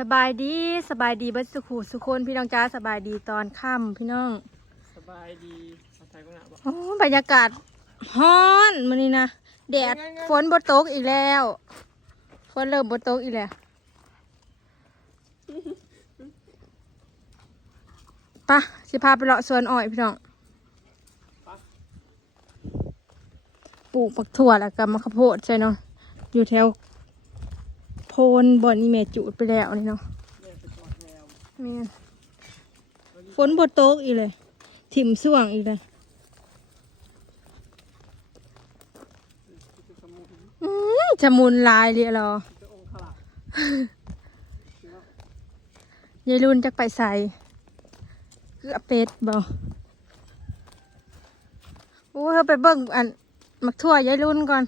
สบายดีสบายดีเบัดสุขุสุคนพี่น้องจ้าสบายดีตอนค่ำพี่น้องสบายดีอาศัยก็หนาบอกโอ้บรรยากาศฮ้อนมื้อนี้นะแดดฝนบ่ตกอีกแล้วฝนเริ่มบ่ตกอีกแล้วไปะสิพาไปเลาะสวนอ้อยพี่น้องปลูกผักถั่วแล้วก็มะข้าวโพดใช่เนาะอยู่แถว โพนบ่อนี่แม่จูดไปแล้วนี่เนาะแม่นฝนบดตกอีกเลย ถิ่มส่วงอีกเลยคือสมุนอื้อจะมุนลายเลยหรอยายรุ่นจะไปใส่เกลือเป็ดบ่โอ้เราไปเบิ่งอัน มักทั่วยายรุ่นก่อน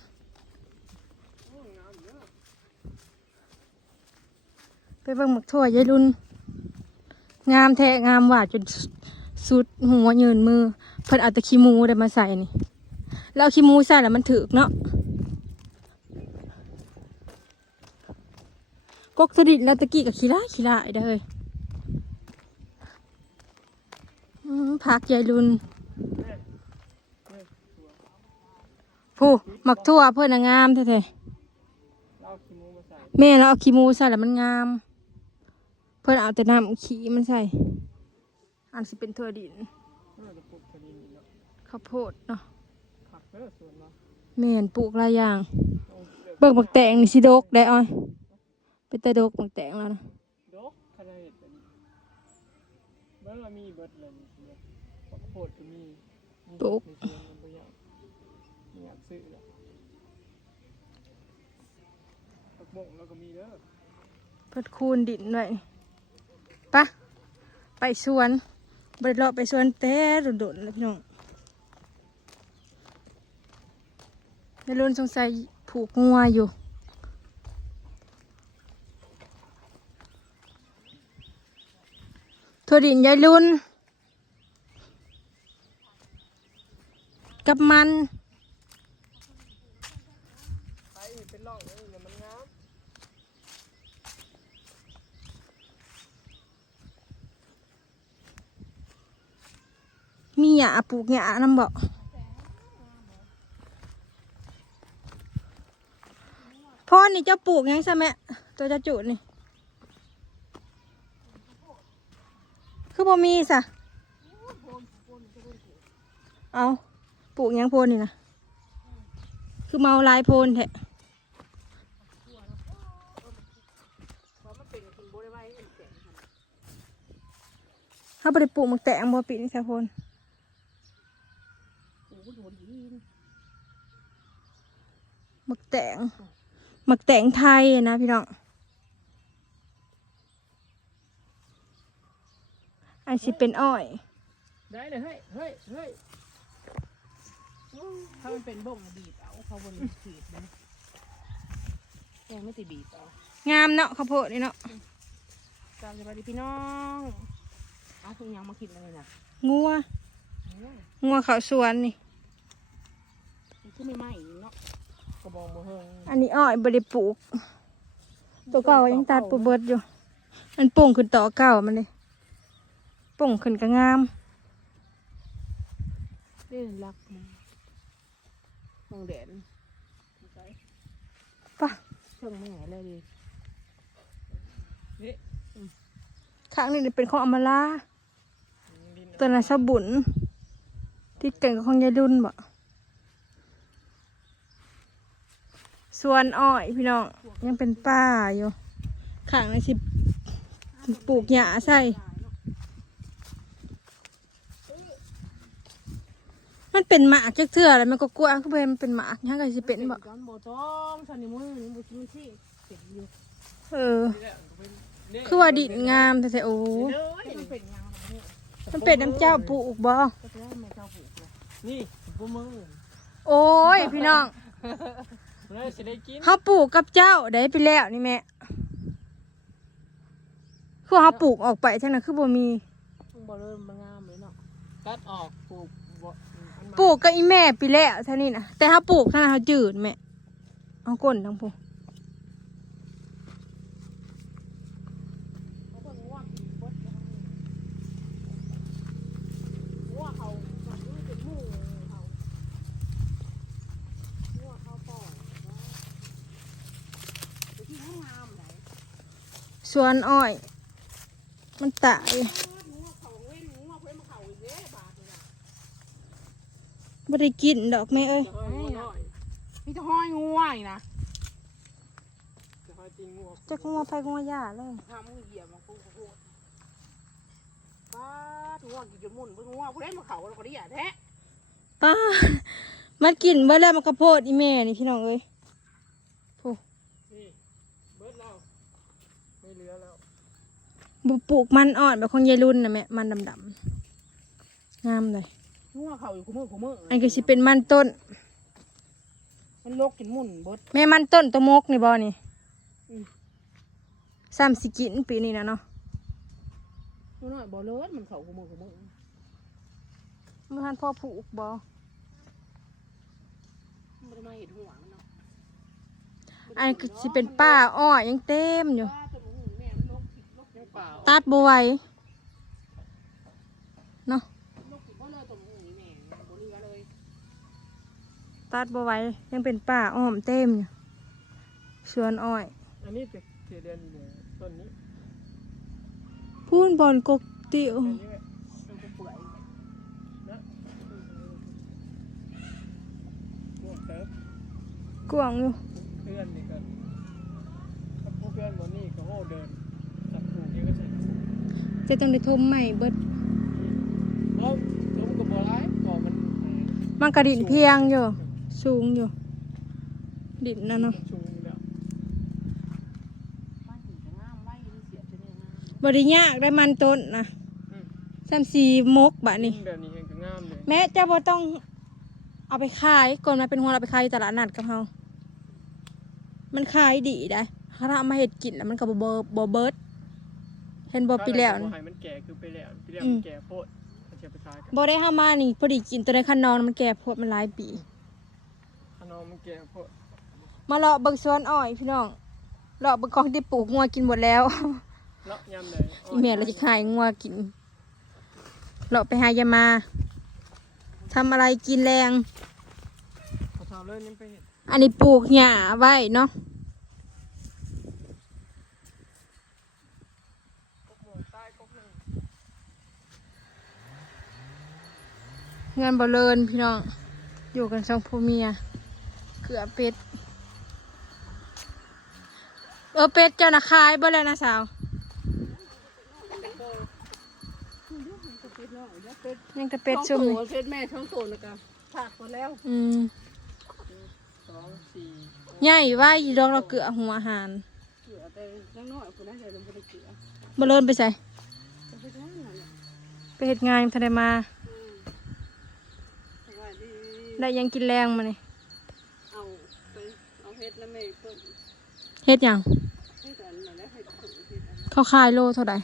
ไปเบิ่งมักทั่วยายรุ่น งามแท้งามหวาดจนสุดหัวยืนมือ เพิ่นเอาตะขี้มูได้มาใส่นี่ แล้วขี้มูใส่แล้วมันถึกเนาะกกสดิดแล้วตะกี้กับขี้ร้าขี้ร้ายเด้เฮ้ยอืมพักยายรุนผู้หมักทั่วเพื่อนน่ะงามแท้เราเอาขี้มูมาใส่ๆแม่เราเอาขี้มูใส่แล้วมันงาม เพื่อนเอาแต่น้ำขี้มันใส่ อันสิเป็นทั่วดินเมื่อจะปลูกคดีนี้เนาะข้าวโพดเนาะผักเด้อส่วนเนาะแม่นปลูกหลายอย่างเอาเลือกเบิ่งบักแตงนี่สิดกได้อ้อยเป็นแต่ดกบักแตงแล้วนะดอกขนาดเห็ดเป็นเมื่อมีเบิดเลยนี่เนี่ยผักโพดก็มีมีในสวนมันบ่อยากไม่อยากซื้อแล้วผักบงเราก็มีเด้อเพิ่นคูนดินไว้ ปะไปสวนบริเลาะไปสวนแต่โดดๆเลยพี่น้องในรุ่นสงสัยผูกงัวอยู่ถั่วดินยายรุ่นกับมัน ไปเป็นร่องเลยเนี่ยมันงาม มีหญ้าปลูกหญ้านำบ่พ่อนี่เจะปลูกยังซะแม่ตัวจะจุดนี่ คือบ่มีซะเอาปลูกยังโพนนี่นะคือเมาลายโพนแท้เพราเป็นคนบ่ได้ไว้ให้มันแข็งหั่นเขาได้ปลูกมักแตงบ่ปีนี่ซะโพน หโหดีนหมักแตงหมักแตงไทยนะพี่น้องอันสิเป็นอ้อย ได้เลยเฮ้ยเฮ้ยเฮ้ยถ้ามันเป็นบ่งบีบเอาเขาบนบีบนะแกไม่ติบีบเอางามเนาะข้าวโพดนี่เนาะตามสบายดีพี่น้องเอาทุกอย่างมากินเลยนะงัวงัวเขาสวนนี่มัน คือไม่ไหม้เนาะกระบองบ่เฮิงอันนี้อ้อยบริปลูก ตัวเก่ายังตัดปูเบิดอยู่ มันโป่งขึ้นต่อเก่ามันเลยโป่งขึ้นก็งามเล่นรักมันมองแดดปะเครื่องแม่เลยดินี่ข้างนี้เป็นของอำมาลาดินตัวนั้นสบุนที่เก่งกับของยายดุนบ่ สวนอ้อยพี่น้องยังเป็นป่าอยู่ข้างนี้สิปลูกหญ้าใส่มันเป็นหมากจักเทื่อแล้วมันก็กลัวคือเพิ่นเป็นหมากยังไงสิเป็นบ่ก้อนบ่ต้องชันนี่มือนี่บ่ซื้อที่เป็นอยู่เออ คือว่าดินงามแต่โอ้เด้อมันเป็นยางแบบนี้มันเป็นน้ำเจ้าปลูกบ่นี่บ่มือโอ้ยพี่น้อง เลยสิได้กินเฮาปลูกกับเจ้าได้ไปแล้วนี่แม่คือเฮาปลูกออกไปทั้งนั้นคือบ่มีบ่เริ่มมางามเลยเนาะตัดออกปลูกบ่ปลูกกับอีแม่ไปแล้วเท่านี้นะแต่เฮาปลูกทั้งนั้นเฮาจืดแม่เอาก้นทั้งพวก สวนอ้อย มันตายงัวเขาเว้นงัวเพิ่นมาเขาอีกเด้บาทนี่นะไม่ได้กินดอกแม่เอ้ยจะห้อยงัวน้อยมีแต่ห้อยงัวอีกนะจะห้อยตีนงัวจะงัวไปงัวหญ้าเลยทำมือเหยียบมาโคตรโคตรป้าดงัวกินจนหมุนเพิ่นงัวเพิ่นมาเขาแล้วก็ได้ยาแท้ป้ามันกินเบิดแล้วมันกระโพดอีแม่นี่พี่น้องเอ้ยโอ้ นี่เบิดแล้วไม่เหลือแล้ว บุปลูกมันอ่อนแบบของยายรุ่นนะแม่มันดำๆงามเลยงัวเขาอยู่คู่มือคู่มืออันก็สิเป็นมันต้น มันลกกินหมุนเบิดแม่มันต้นตัวมกนี่บ่นี่อืมซ้ำสิกินปีนี้นะเนาะงัวน้อยบ่เลิศมันเขาคู่มือคู่มือมื่อทันพ่อผูกบ่มันบ่ได้มาเห็ดหัวมันเนาะอันก็สิเป็นป้าอ้อยังเต็มอยู่ ป้า ตัดบ่ไหวเนาะลกผิดบ่เลยตัวหมูนี่แม่บ่เหลือเลยตัดบ่ไหวยังเป็นป้าอ้อมเต็มอยู่สวนอ้อย อันนี้เป็นเดือนเนี่ยต้นนี้พูนบอลกกติวอันนี้มันก็เปื่อยนะพวกเติร์ฟกวางอยู่เพื่อนนี่ก็ถ้าพวกเพื่อนบนนี่ก็โหเดินจับผูกนี่ก็เสร็จ จะต้องได้ทมใหม่เบิดเอาล้มกับบัวร้ายก่อนมันมันกระดิ่นเพียงอยู่ สูงอยู่ ดินนะเนาะชูงแล้วบ้านถึงจะงามไว้นี่เสียจะเนี่ยงามบริยากได้มันต้นนะซ้ำสีมกบะนี่แบบนี้เองก็งามเลยแม้เจะบ่ต้องเอาไปขายก่อนมาเป็นหัวเราไปขายอยู่ตลาดนัดกับเฮามันขายดีได้ถ้าเอามาเห็ดกินแล้วมันก็บ่เบิดบ่เบิด เห็นบ่ปีแล้วถ้านะเราให้มันแก่คือไปแล้วปีแล้วอืมมันแก่โพดมันจะไปขายกันบ่ได้เข้ามานี่พอดีกินตัวในคันนอนมันแก่โพดมันหลายปีขนมมันแก่โพดมาเลาะเบิ่งสวนอ้อยพี่น้องเลาะเบิ่งของที่ปลูกงัวกินหมดแล้วเลาะยำเลยอีเมลเราจะขายงัวกินเลาะไปหายามาทำอะไรกินแรงพอเท่าเลยยังไปเห็นอันนี้ปลูกหญ้าไว้เนาะ กบหมูใต้กบหนึ่ง เงินบ่เลินพี่น้อง อยู่กันสองผัวเมียเกือเป็ด เออเป็ดเจ้านะขายบ่แล้วนะสาวเป็ดน้อยแล้วเป็ดยังกระเป็ดช่ซุ่มมนี่เป็ดแม่ท้องโตนะกะขาดหมดแล้ว อืมสองสี่ใหญ่ไว้อีดอกเราเกลือหัวอาหารเกลือแต่ยังน้อยคนนั้นเลยลงไปได้เกลือบ่เลินไปใส่เป็ดน้อยน่ะเนี่ยไปเฮ็ดงานทันได้มาอืมสวัสดี ได้หยังกินแรงมานี่เอาไปเอาเฮ็ดแล้วแม่เพิ่มเฮ็ดหยังเฮ็ดอันนั้นแล้วเฮ็ดถุงเฮ็ดอันนั้นเขาขายโลเท่าใด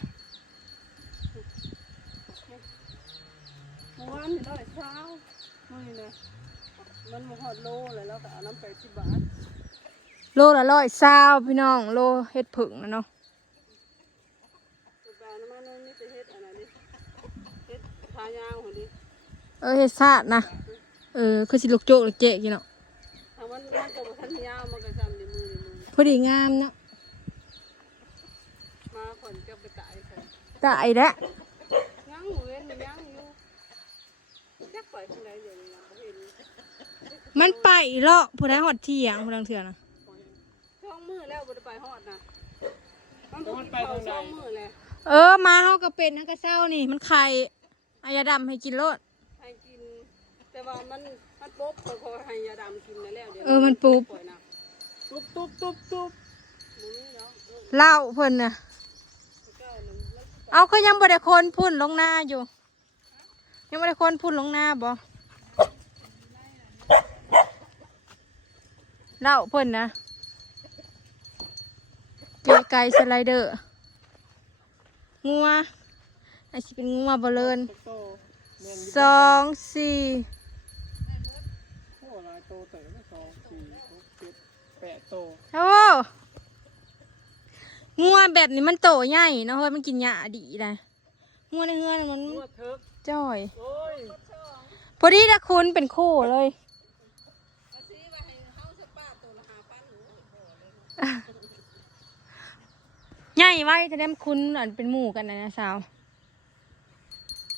เมื่อวานนี่ร้อยเช้ามื่อนี้นะมันมาฮอดโลเลยแล้วก็เอาน้ำไปสิบบาทโลละร้อยซาวพี่น้องโลเฮ็ดผึ่งนะเนาะสิบบาทน้ำมันนี่จะเฮ็ดอันนั้นดิเฮ็ดทายาวหัวดิเออเฮ็ดซาดนะ เออคือสิลูกโจกลูกเจ๊กี่เนาะถ้ามันมันก็บ่ทันยาวมันก็ซ้ำในมือในมือพอดีงามเนาะมาผ่อนจะไปตายใส่ตายแล้วยังอยู่เว้นยังอยู่จักไปทางใดเดี๋ยวนี้นะบ่เห็นมันไปเลาะผู้ใดฮอดเที่ยงผู้ดังเถื่อนะช่องมือแล้วบ่ได้ไปฮอดนะมันบ่ไปทางใดช่องมือแล้วเออมาเฮาก็เป็นนะก็เศร้านี่ มันไข่อายาดำให้กินโลดให้กิน แต่ว่ามันมันปุ๊บคอยๆให้ยาดำกินนั่นแล้วเดี๋ยวเออมันปุ๊บ ปล่อยนะตุ๊บตุ๊บตุ๊บตุ๊บบ่มีเนาะเออเหล้าเพิ่นน่ะ เจ้านั่นมันเอาก็ยังบ่ได้คนพุ่นลงหน้าอยู่ ยังบ่ได้คนพุ่นลงหน้าบ่เหล้าเพิ่นนะเกยไก่สไลเดอร์งัวไอสิเป็นงัวบ่เลินโตแม่นอยู่สองสี่ โอ้หลายโตเต๋อสองสี่หกเจ็ดแปดโตโอ้งัวแบบนี้มันโตใหญ่เนาะเฮ้ยมันกินหญ้าดีนะงัวในเฮือนมันตัวเถิกจ้อยโอ้ยพอดีถ้าคุณเป็นคู่เลยเอาซื้อไว้ให้เฮาสักป้าตัวละ5,000หนูใหญ่ไว้จะได้คุณอันเป็นหมู่กันนะนะสาว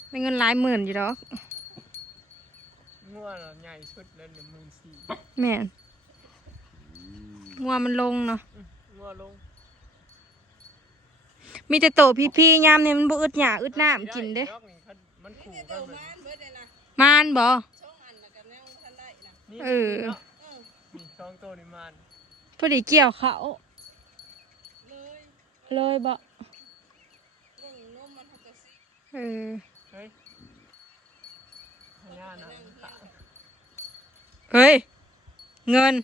ได้เงินหลายหมื่นอยู่ดอก งัวเราใหญ่สุดแล้วหนึ่งหมื่นสี่แม่นงัวมันลงเนาะงัวลงมีแต่โตพี่ๆยามเนี่ยมันบ่อึดหยาอึดน้ำกินเด้ดอกนี่คันมันขู่กันเหมือนบ้านเบิดเลยนะมานบ่ช่องอันแล้วก็นั่งทันได้นะนี่เออ นี่นาะนี่สองตัวนี่มันพอดีเกี่ยวเขาเลยเลยบ่เออเฮ้ยพญานาค เฮ้ย เงิน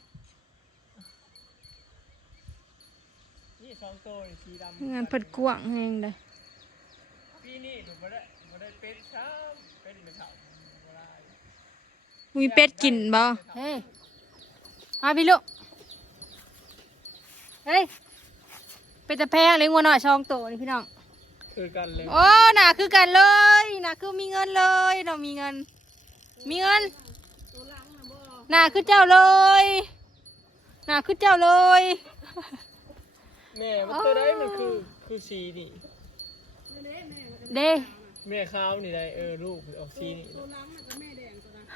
นี่สองตัวนี่สีดำเงินเพิ่นกว้างแฮงเลยปีนี้ถูกมาได้มาได้เป็ดซ้ำเป็ดไม่เท่าบ่ได้มีเป็ดกินบ่เฮ้ยมาพี่ลูก เฮ้ย เป็ดตะแพงเลยงัวหน่อยช่องโตนี่พี่น้อง คือกันเลย โอ้น่ะคือกันเลยน่ะคือมีเงินเลย เรามีเงิน มีเงินตัว หลังนะบ่น่ะคือเจ้าเลยน่ะคือเจ้าเลยแม่มันตัวได้มันคือคือสีนี่เด้แม่ขาวนี่ได้เออลูกออกสีนี่ตัวหลังมันก็แม่แดงตัวนั้น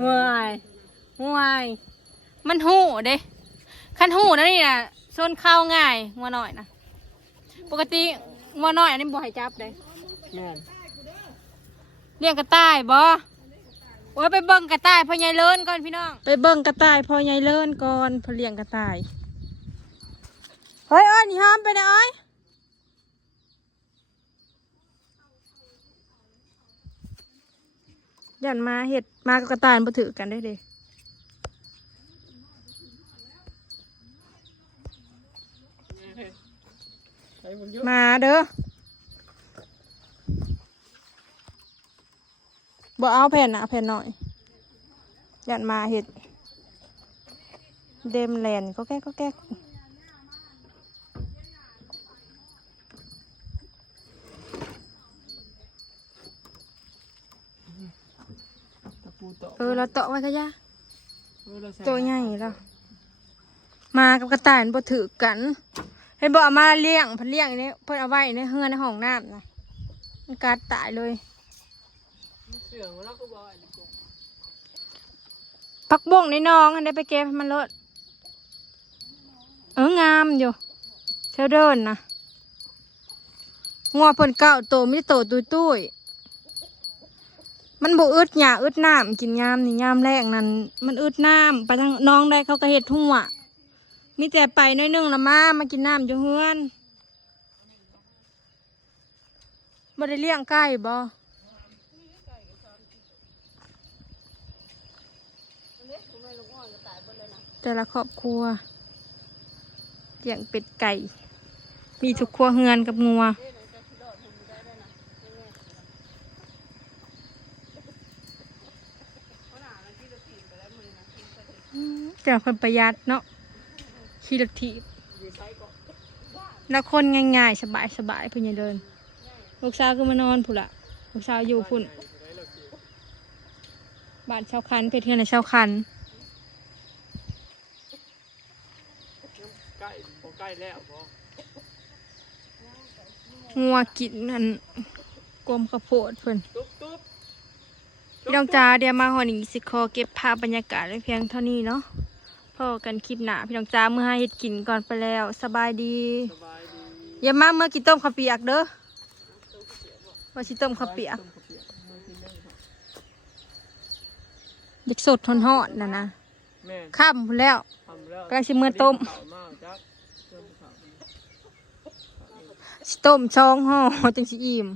ห่วยห่วยมันหูเด้คันหูนั่นนี่น่ะส้นเข้าง่ายงัวหน่อยนะปกติงัวน้อยอันนี้บ่ให้จับเด้แม่นเลี้ยงกระต่ายบ่ โอ้ยไปเบิ่งกระต่ายพ่อใหญ่เลินก่อนพี่น้อง ไปเบิ่งกระต่ายพ่อใหญ่เลินก่อนพอเลี้ยงกระต่าย เฮ้ยอ้อยนี่ห้ามไปนะอ้อยยันมาเห็ดมากับกระต่ายบ่ถือกันได้เด้ไอ้มึงเยมาเด้อ บ่เอาแผ่นนะแผ่นหน่อยยันมาเห็ด เดมแลนด์ก็แก้ก็แก้ตะปูตอกเออเราเตาะไว้ก็ยะเออเราใส่ตัวใหญ่แล้วมากับกระต่ายมันบ่ถือกันเห็นบ่เอามาเลี้ยงเพิ่นเลี้ยงนี่เพิ่นเอาไว้ในเฮือนในห้องน้ำนะมันกัดตายเลย เสือมันแล้วก็บอกไอ้กงพักบ่งในน้องอันได้ไปเก็บให้มันลดเอองามอยู่เท่าเดินนะงัวเพิ่นเก่าโตไม่ได้โตตุยตุยมันบ่อึดหยาอึดน้ำกินยามนี่ยามแรกนั่นมันอึดน้ำไปทางน้องได้เขาก็เฮ็ดหัวมีแต่ไปน้อยนึงละมามากินน้ำอยู่เฮือนบ่ได้เลี้ยงไก่บ่ แต่ละครอบครัวเลี้ยงเป็ดไก่ มีทุกครัวเฮือนกับงัวอืมแต่คนประหยัดเนาะขี่รถถีบแล้วคนง่ายๆ สบายๆเพื่นย่าเดิน ลูกสาวก็มานอนพุ่นละลูกสาวอยู่พุ่นบ้านชาวคันเพชรเทือนในชาวคัน ใกล้พอใกล้ แล้วพองัวกินนั่นกลมข้าวโพดเพิ่น ตุ๊บตุ๊บพี่น้องจ้าเดี๋ยวมาหอนี้สิขอเก็บภาพบรรยากาศไว้เพียงเท่านี้เนาะพอกันคลิปหน้าพี่น้องจ้าเมื่อหาเฮ็ดกินก่อนไปแล้ว สบายดีสบายดีอย่ามาเมื่อกินต้มข้าวเปียกเด้อว่าสิต้มข้าวเปียกต้มข้าวเปียกมือกินได้ครับเด็กสดทนหอดนะนะแม่ข้ามพู้นแล้วทำแล้วกำลังสิมื้อต้มเผามากจักเริ่มเผา สิ ต้มช่องห่อจังสิอิ่ม